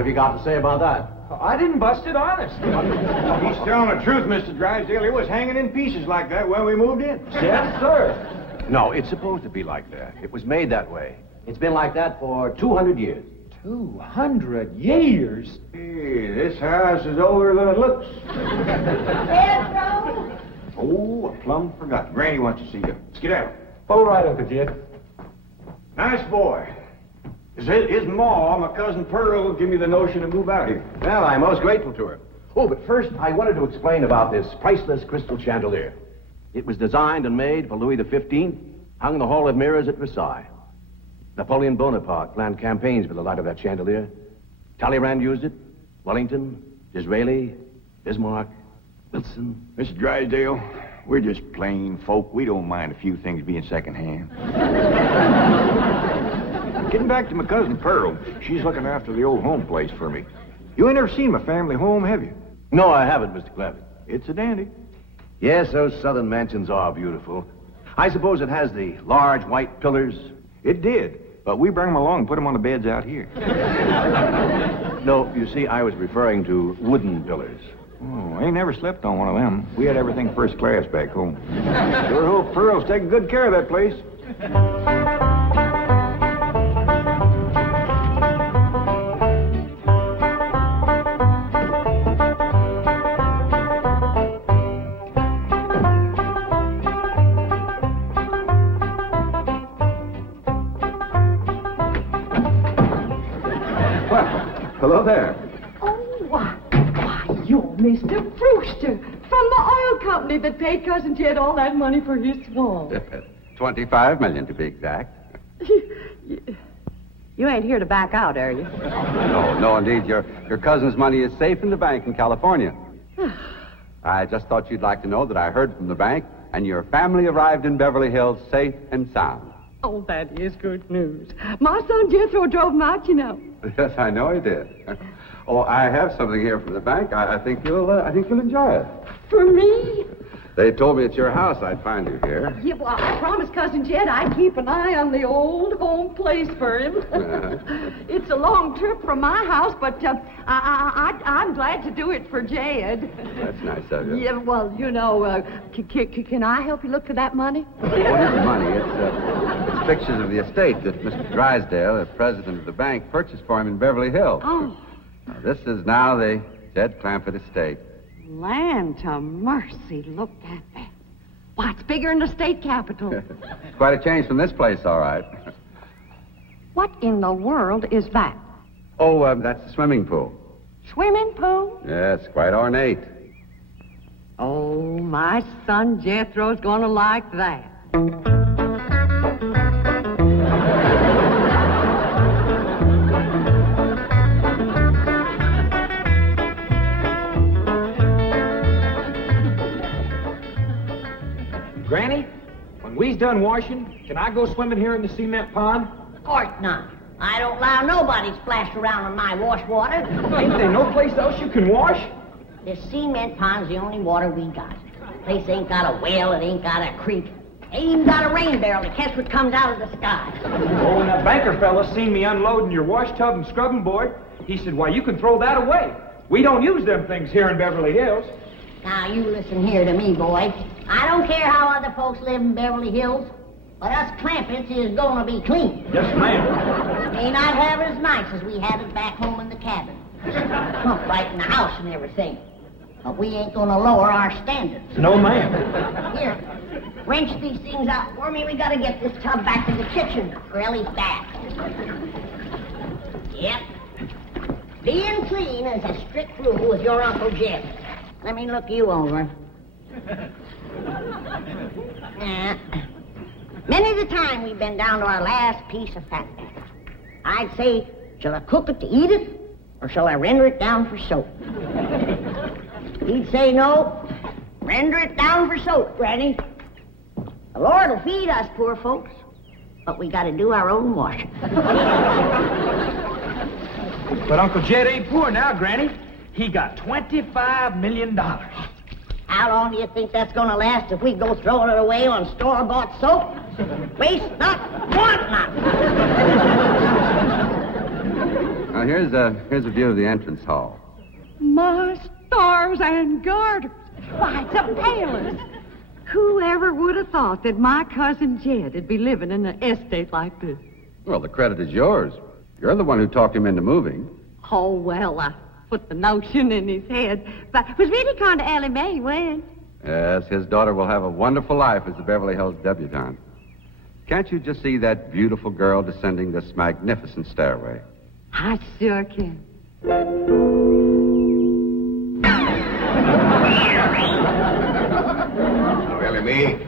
What have you got to say about that? I didn't bust it, honest. He's telling the truth, Mr. Drysdale. It was hanging in pieces like that when we moved in. Yes, sir. No, it's supposed to be like that. It was made that way. It's been like that for 200 years. 200 years? Hey, this house is older than it looks. Pedro? Oh, I plumb forgot. Granny wants to see you. Skedaddle. All right, Uncle Jed. Nice boy. His ma, my cousin Pearl, give me the notion to move out here. Well, I'm most grateful to her. Oh, but first, I wanted to explain about this priceless crystal chandelier. It was designed and made for Louis XV, hung in the Hall of Mirrors at Versailles. Napoleon Bonaparte planned campaigns with the light of that chandelier. Talleyrand used it. Wellington, Disraeli, Bismarck, Wilson. Mr. Drysdale, we're just plain folk. We don't mind a few things being secondhand. Getting back to my cousin Pearl, she's looking after the old home place for me. You ain't never seen my family home, have you? No, I haven't, Mr. Clampett. It's a dandy. Yes, those southern mansions are beautiful. I suppose it has the large white pillars. It did, but we bring them along and put them on the beds out here. No, you see, I was referring to wooden pillars. Oh, I ain't never slept on one of them. We had everything first class back home. Sure hope Pearl's taking good care of that place. Hello there. Oh, why, you're Mr. Brewster from the oil company that paid Cousin Jed all that money for his swamp. 25 million to be exact. You ain't here to back out, are you? No, indeed. Your cousin's money is safe in the bank in California. I just thought you'd like to know that I heard from the bank, and your family arrived in Beverly Hills safe and sound. Oh, that is good news. My son Jethro drove him out, you know. Yes, I know he did. Oh, I have something here from the bank. I think you'll enjoy it. For me? They told me at your house I'd find you here. Yeah, well, I promised Cousin Jed I'd keep an eye on the old home place for him. It's a long trip from my house, but I'm glad to do it for Jed. That's nice of you. Yeah, well, you know, can I help you look for that money? What is money? It's pictures of the estate that Mr. Drysdale, the president of the bank, purchased for him in Beverly Hills. Oh. Now, this is now the Jed Clampett estate. Land to mercy, look at that. Why, it's bigger than the state capitol. It's quite a change from this place, all right. What in the world is that? Oh, that's the swimming pool. Swimming pool? Yes, quite ornate. Oh, my son Jethro's gonna like that. Granny, when we's done washing, can I go swimming here in the cement pond? Of course not. I don't allow nobody to splash around in my wash water. Ain't there no place else you can wash? This cement pond's the only water we got. Place ain't got a well, it ain't got a creek. Ain't even got a rain barrel to catch what comes out of the sky. Oh, when that banker fella seen me unloading your wash tub and scrubbing board, he said, why, you can throw that away. We don't use them things here in Beverly Hills. Now, you listen here to me, boy. I don't care how other folks live in Beverly Hills, but us Clampetts is gonna be clean. Yes, ma'am. May not have it as nice as we had it back home in the cabin. Plump right in the house and everything. But we ain't gonna lower our standards. No, ma'am. Here, wrench these things out for me. We gotta get this tub back to the kitchen for Ellie's bath. Yep. Being clean is a strict rule with your Uncle Jed. Let me look you over. Many the time we've been down to our last piece of fat. I'd say, shall I cook it to eat it, or shall I render it down for soap? He'd say, no, render it down for soap, Granny. The Lord will feed us poor folks, but we gotta do our own washing. But Uncle Jed ain't poor now, Granny. He got $25 million. How long do you think that's gonna last if we go throwing it away on store-bought soap? Waste not, want not. Now, here's a view of the entrance hall. My stars and garters. Why, it's a palace. Whoever would have thought that my cousin Jed would be living in an estate like this? Well, the credit is yours. You're the one who talked him into moving. Oh, well, I put the notion in his head. But it was really kind of Ellie Mae he went. Yes, his daughter will have a wonderful life as a Beverly Hills debutante. Can't you just see that beautiful girl descending this magnificent stairway? I sure can. Oh, Ellie Mae,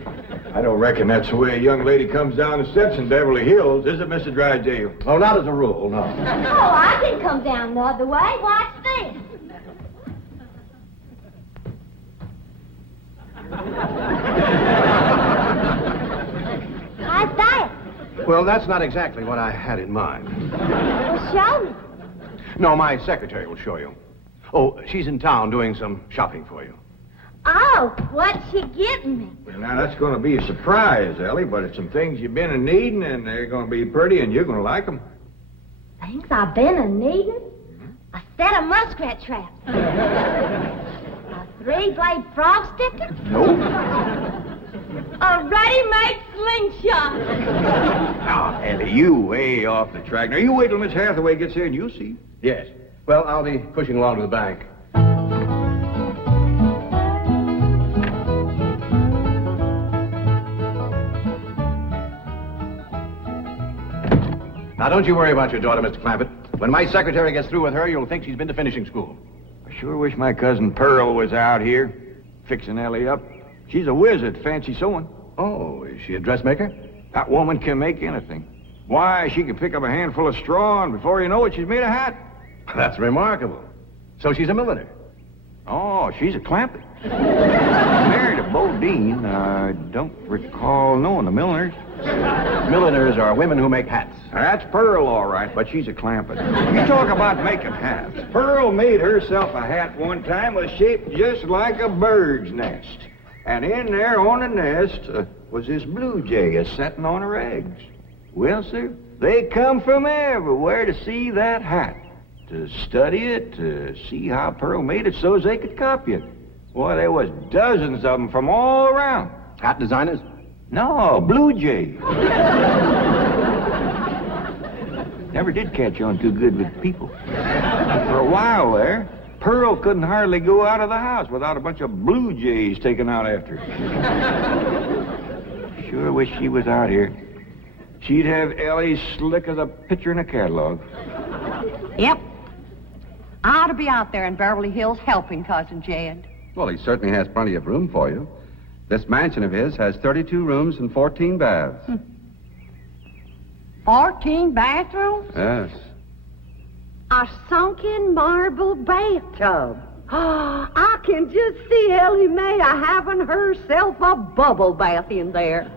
I don't reckon that's the way a young lady comes down the steps in Beverly Hills, is it, Mr. Drysdale? Oh, not as a rule, no. Oh, I can come down the other way. Watch this. How's that? Well, that's not exactly what I had in mind. Well, show me. No, my secretary will show you. Oh, she's in town doing some shopping for you. Oh, what's she getting me? Well, now, that's going to be a surprise, Ellie, but it's some things you've been in needing, and they're going to be pretty, and you're going to like them. Things I've been a needing? A set of muskrat traps. A 3-blade frog sticker? Nope. A ready-made slingshot. Now, Ellie, you way off the track. Now, you wait till Miss Hathaway gets here, and you'll see. Yes. Well, I'll be pushing along to the bank. Now, don't you worry about your daughter, Mr. Clampett. When my secretary gets through with her, you'll think she's been to finishing school. I sure wish my cousin Pearl was out here, fixing Ellie up. She's a whiz at fancy sewing. Oh, is she a dressmaker? That woman can make anything. Why, she can pick up a handful of straw, and before you know it, she's made a hat. That's remarkable. So she's a milliner. Oh, she's a Clampett. Married a Bodine. I don't recall knowing the milliners. Milliners are women who make hats. That's Pearl, all right, but she's a Clampett. You talk about making hats. Pearl made herself a hat one time that was shaped just like a bird's nest. And in there on the nest was this blue jay a-setting on her eggs. Well, sir, they come from everywhere to see that hat, to study it, to see how Pearl made it so as they could copy it. Boy, there was dozens of them from all around. Hat designers? No, blue jay. Never did catch on too good with people. For a while there, Pearl couldn't hardly go out of the house without a bunch of blue jays taken out after her. Sure wish she was out here. She'd have Ellie slick as a picture in a catalog. Yep. I ought to be out there in Beverly Hills helping Cousin Jed. Well, he certainly has plenty of room for you. This mansion of his has 32 rooms and 14 baths. 14 bathrooms? Yes. A sunken marble bathtub. Oh, I can just see Ellie Mae having herself a bubble bath in there.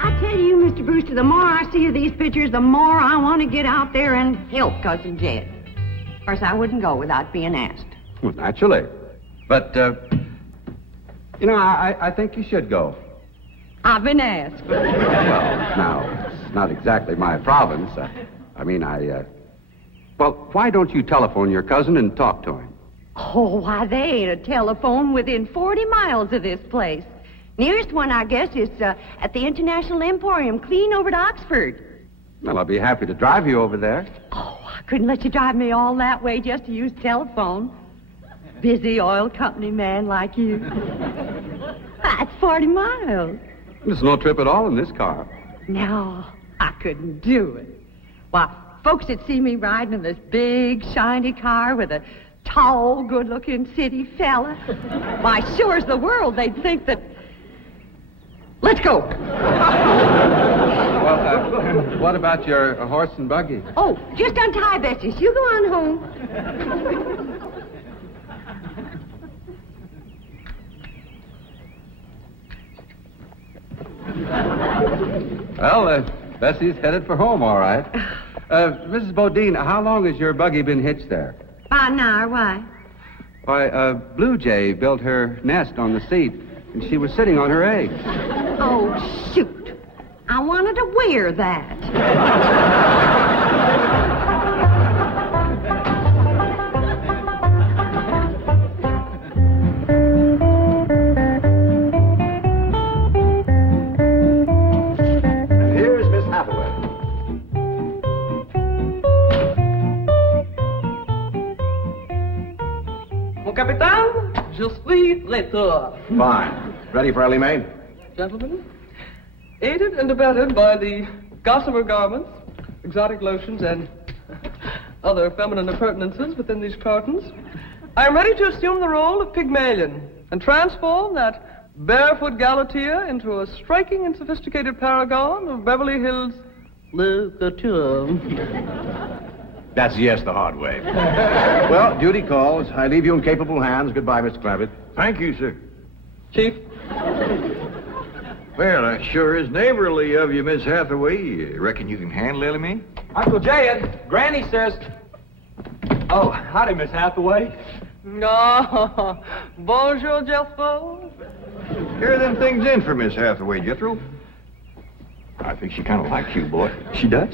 I tell you, Mr. Brewster, the more I see of these pictures, the more I want to get out there and help Cousin Jed. Of course, I wouldn't go without being asked. Well, naturally. But, I think you should go. I've been asked. Well, now, it's not exactly my province. Well, why don't you telephone your cousin and talk to him? Oh, why, there ain't a telephone within 40 miles of this place. Nearest one, I guess, is at the International Emporium, clean over to Oxford. Well, I'll be happy to drive you over there. Oh, I couldn't let you drive me all that way just to use telephone. Busy oil company man like you. That's 40 miles. There's no trip at all in this car. No, I couldn't do it. Why, folks that see me riding in this big, shiny car with a tall, good-looking city fella, why, sure as the world, they'd think that... Let's go. Well, what about your horse and buggy? Oh, just untie Bessie. You go on home. Well, Bessie's headed for home, all right. Mrs. Bodine, how long has your buggy been hitched there? About an hour, why? Why, Blue Jay built her nest on the seat, and she was sitting on her egg. Oh, shoot. I wanted to wear that. And here's Miss Hathaway. Mon capitaine, je suis traiteur. Fine. Ready for Ellie Mae? Gentlemen, aided and abetted by the gossamer garments, exotic lotions, and other feminine appurtenances within these cartons, I am ready to assume the role of Pygmalion and transform that barefoot galatea into a striking and sophisticated paragon of Beverly Hills literature. That's yes the hard way. Well, duty calls. I leave you in capable hands. Goodbye, Mr. Clampett. Thank you, sir. Chief, Well, that sure is neighborly of you, Miss Hathaway. You reckon you can handle Ellie Mae? Uncle Jed, Granny says... Oh, howdy, Miss Hathaway. no, bonjour, Jethro. Here are them things in for Miss Hathaway, Jethro. I think she kind of likes you, boy. She does?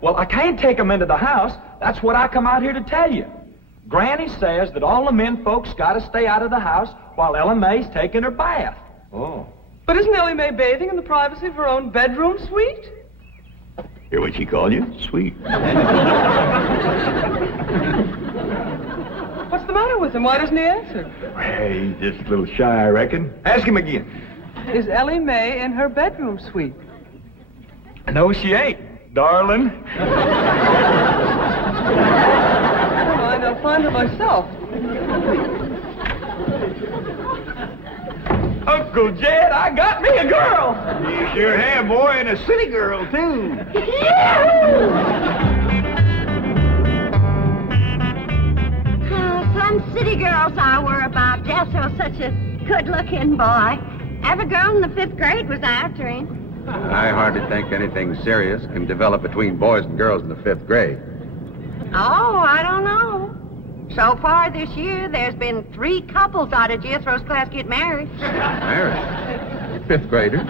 Well, I can't take them into the house. That's what I come out here to tell you. Granny says that all the men folks got to stay out of the house while Ella Mae's taking her bath. Oh. But isn't Ellie Mae bathing in the privacy of her own bedroom suite? Hear what she called you? Sweet. What's the matter with him? Why doesn't he answer? Hey, he's just a little shy, I reckon. Ask him again. Is Ellie Mae in her bedroom suite? No, she ain't, darling. Fine, I'll find her myself. Uncle Jed, I got me a girl. You sure have, boy, and a city girl, too. Some city girls I were about. Jesso's such a good-looking boy. Every girl in the 5th grade was after him. I hardly think anything serious can develop between boys and girls in the 5th grade. Oh, I don't know. So far this year, there's been 3 couples out of Jethro's class get married. Married? 5th grader?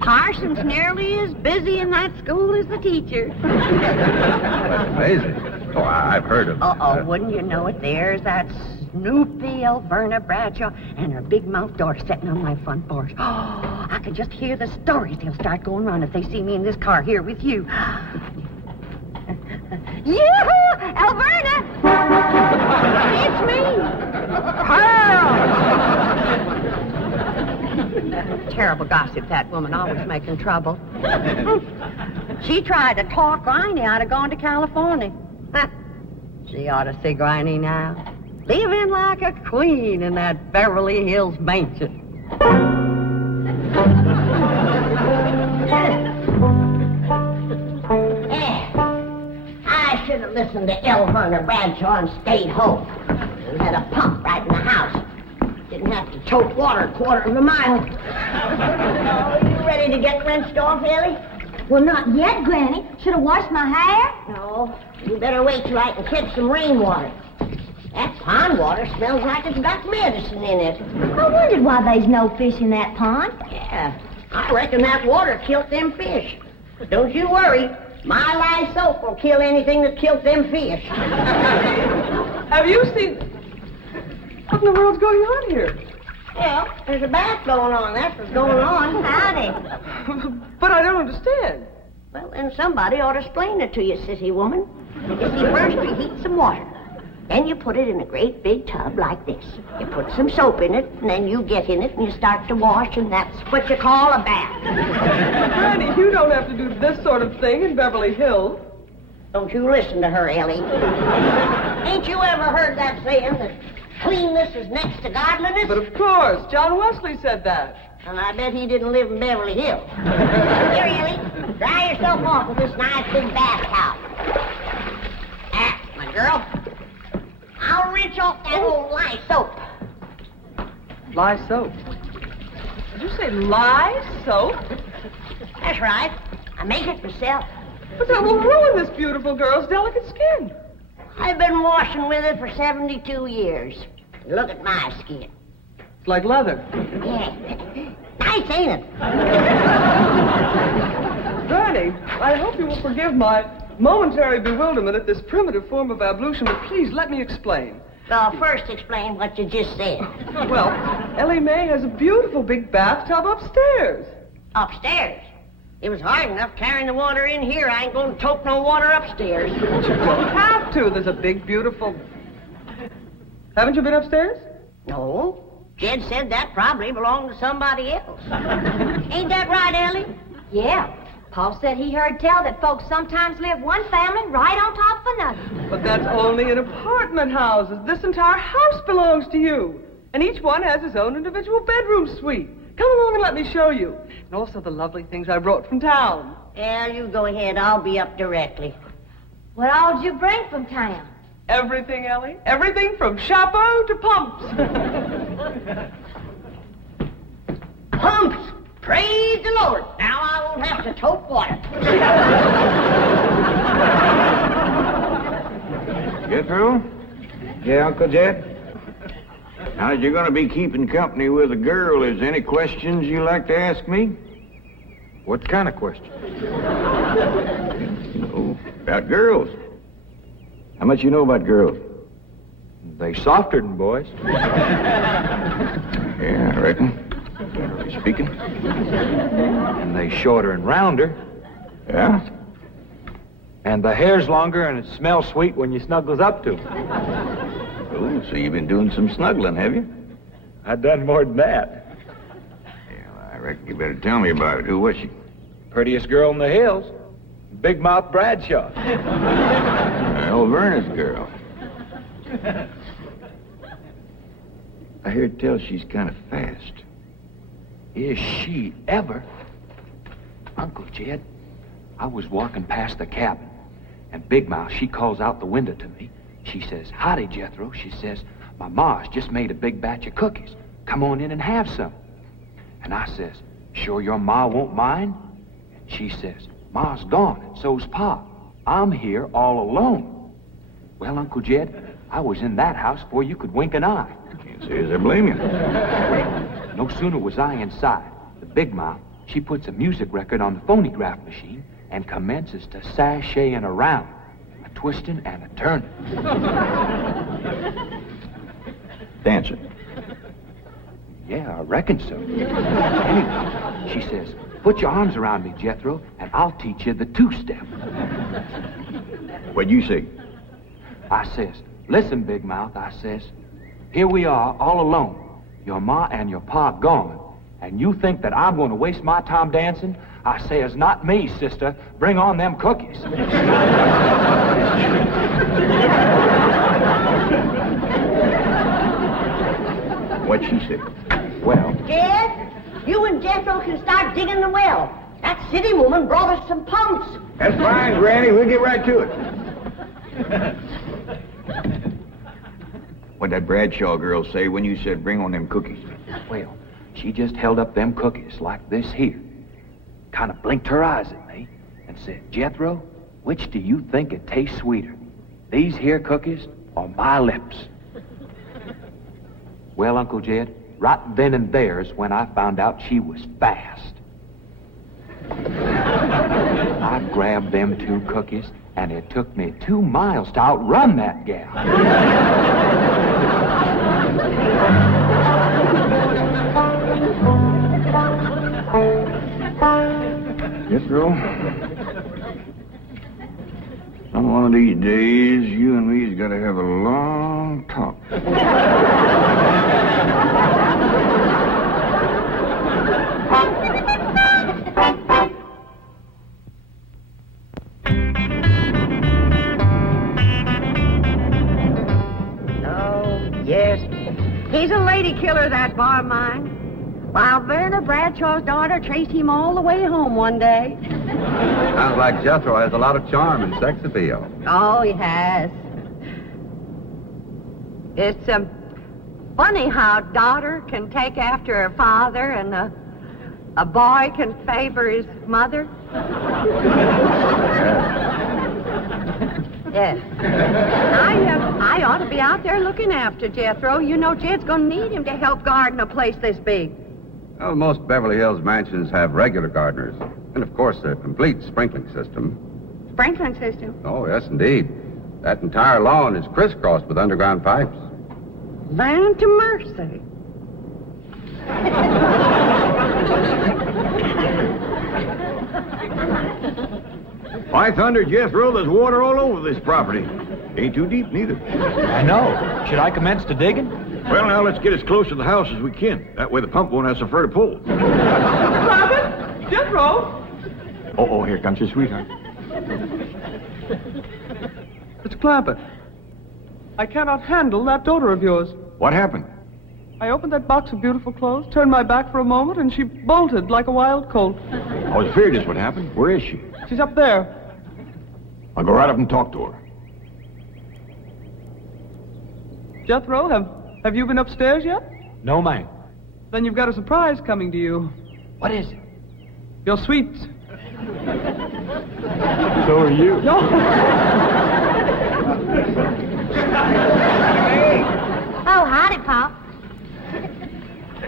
Parson's nearly as busy in that school as the teacher. That's amazing. Oh, I've heard of Uh-oh, wouldn't you know it? There's that Snoopy Alverna Bradshaw and her big-mouthed daughter sitting on my front porch. Oh, I can just hear the stories they'll start going around if they see me in this car here with you. Yoo-hoo! Alverna! It's me! Pearl! Terrible gossip, that woman, always making trouble. She tried to talk Granny out of going to California. She ought to see Granny now. Living like a queen in that Beverly Hills mansion. I should have listened to Alverna Bradshaw and stayed home. We had a pump right in the house. Didn't have to tote water a quarter of a mile. You ready to get rinsed off, Ellie? Well, not yet, Granny. Should have washed my hair. No. You better wait till I can catch some rainwater. That pond water smells like it's got medicine in it. I wondered why there's no fish in that pond. Yeah, I reckon that water killed them fish. Don't you worry. My lye soap will kill anything that killed them fish. Have you seen... What in the world's going on here? Well, there's a bath going on. That's what's going on. Howdy. But I don't understand. Well, then somebody ought to explain it to you, sissy woman. You see, first you heat some water. Then you put it in a great big tub like this. You put some soap in it, and then you get in it, and you start to wash, and that's what you call a bath. Granny, you don't have to do this sort of thing in Beverly Hills. Don't you listen to her, Ellie. Ain't you ever heard that saying that cleanness is next to godliness? But of course, John Wesley said that. And I bet he didn't live in Beverly Hills. Here, Ellie, dry yourself off with this nice big bath towel. Ah, my girl. I'll rinse off that old lye soap. Lye soap. Did you say lye soap? That's right. I make it myself. But that will ruin this beautiful girl's delicate skin. I've been washing with it for 72 years. Look at my skin. It's like leather. Yeah. Nice, ain't it? Granny, I hope you will forgive my momentary bewilderment at this primitive form of ablution, but please let me explain. Well, first explain what you just said. Well, Ellie Mae has a beautiful big bathtub upstairs. Upstairs? It was hard enough carrying the water in here. I ain't going to tote no water upstairs. You don't have to. There's a big, beautiful... Haven't you been upstairs? No. Jed said that probably belonged to somebody else. Ain't that right, Ellie? Yeah. Paul said he heard tell that folks sometimes live one family right on top of another. But that's only in apartment houses. This entire house belongs to you. And each one has his own individual bedroom suite. Come along and let me show you. And also the lovely things I brought from town. Yeah, you go ahead. I'll be up directly. What all did you bring from town? Everything, Ellie. Everything from chapeau to pumps. Pumps! Praise the Lord. Now I won't have to tote water. Jethro? Yeah, Uncle Jed? Now, you're going to be keeping company with a girl. Is there any questions you like to ask me? What kind of question? About girls. How much you know about girls? They softer than boys. Yeah, I reckon. Generally speaking. And they shorter and rounder. Yeah? And the hair's longer and it smells sweet when you snuggles up to 'em. Oh, so you've been doing some snuggling, have you? I done more than that. Yeah, well, I reckon you better tell me about it. Who was she? Prettiest girl in the hills. Big Mouth Bradshaw. Well, Verna's girl. I heard tell she's kind of fast. Is she ever? Uncle Jed, I was walking past the cabin, and Big Mouth, she calls out the window to me. She says, "Howdy, Jethro." She says, "My ma's just made a big batch of cookies. Come on in and have some." And I says, "Sure your ma won't mind?" And she says, "Ma's gone, and so's Pa. I'm here all alone." Well, Uncle Jed, I was in that house before you could wink an eye. Can't say as I blame you. No sooner was I inside, the Big Mouth, she puts a music record on the phonograph machine and commences to sashaying around, a twisting and a turning. Dancing. Yeah, I reckon so. Anyway, she says, "Put your arms around me, Jethro, and I'll teach you the two-step." What'd you say? I says, "Listen, Big Mouth," I says, "here we are all alone. Your ma and your pa gone. And you think that I'm going to waste my time dancing?" I says, "Not me, sister. Bring on them cookies." What'd she say? Well, Jed, you and Jethro can start digging the well. That city woman brought us some pumps. That's fine, Granny. We'll get right to it. What'd that Bradshaw girl say when you said bring on them cookies? well, she just held up them cookies like this here, kind of blinked her eyes at me, and said, "Jethro, which do you think it tastes sweeter, these here cookies or my lips?" Well, Uncle Jed, right then and there is when I found out she was fast. I grabbed them two cookies, and it took me 2 miles to outrun that gal. Jethro, on one of these days, you and me's got to have a long talk. Yes. He's a lady killer, that bar of mine. While Verna Bradshaw's daughter traced him all the way home one day. Sounds like Jethro has a lot of charm and sex appeal. Oh, he has. It's funny how daughter can take after her father and a boy can favor his mother. Yeah. I ought to be out there looking after Jethro. You know, Jed's going to need him to help garden a place this big. Well, most Beverly Hills mansions have regular gardeners. And, of course, a complete sprinkling system. Sprinkling system? Oh, yes, indeed. That entire lawn is crisscrossed with underground pipes. Land to mercy. By thunder, Jethro, there's water all over this property. Ain't too deep, neither. I know. Should I commence the digging? Well, now, let's get as close to the house as we can. That way the pump won't have so far to pull. Clampett? Jethro? Oh, here comes your sweetheart. It's Clampett. I cannot handle that daughter of yours. What happened? I opened that box of beautiful clothes, turned my back for a moment, and she bolted like a wild colt. I was afraid this would happen. Where is she? She's up there. I'll go right up and talk to her. Jethro, have you been upstairs yet? No, ma'am. Then you've got a surprise coming to you. What is it? Your sweets. So are you. Oh, howdy, Pop.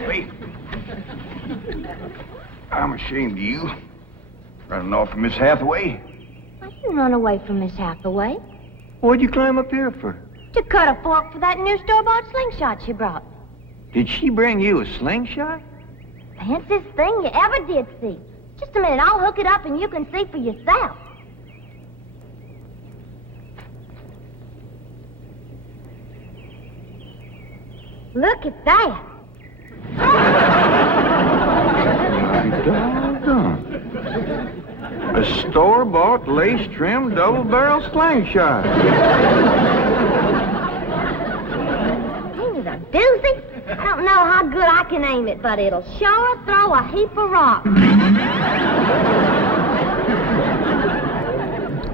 Wait. I'm ashamed of you. Running off from Miss Hathaway. I didn't run away from Miss Hathaway. What'd you climb up here for? To cut a fork for that new store-bought slingshot she brought. Did she bring you a slingshot? Fanciest thing you ever did see. Just a minute, I'll hook it up and you can see for yourself. Look at that. Doggone. A store-bought, lace-trimmed, double-barrel slingshot. Ain't it a doozy? I don't know how good I can aim it, but it'll sure throw a heap of rocks.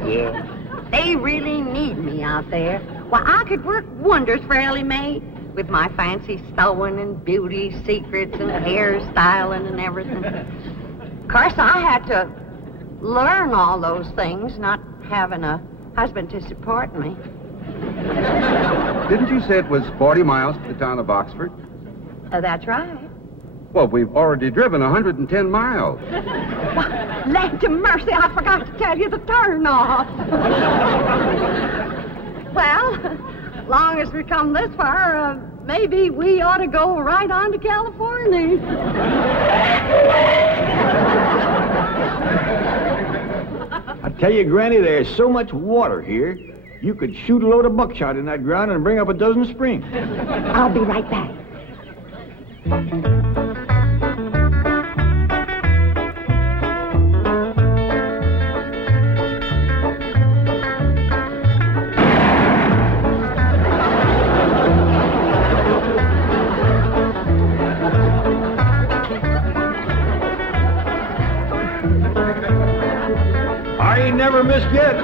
Yeah. They really need me out there. Why, I could work wonders for Ellie Mae with my fancy sewing and beauty secrets and hairstyling and everything. Of course, I had to learn all those things, not having a husband to support me. Didn't you say it was 40 miles to the town of Oxford? That's right. Well, we've already driven 110 miles. Land to mercy, I forgot to tell you the turn off. Well, long as we come this far, maybe we ought to go right on to California. I tell you, Granny, there's so much water here, you could shoot a load of buckshot in that ground and bring up a dozen springs. I'll be right back. I ain't never missed yet.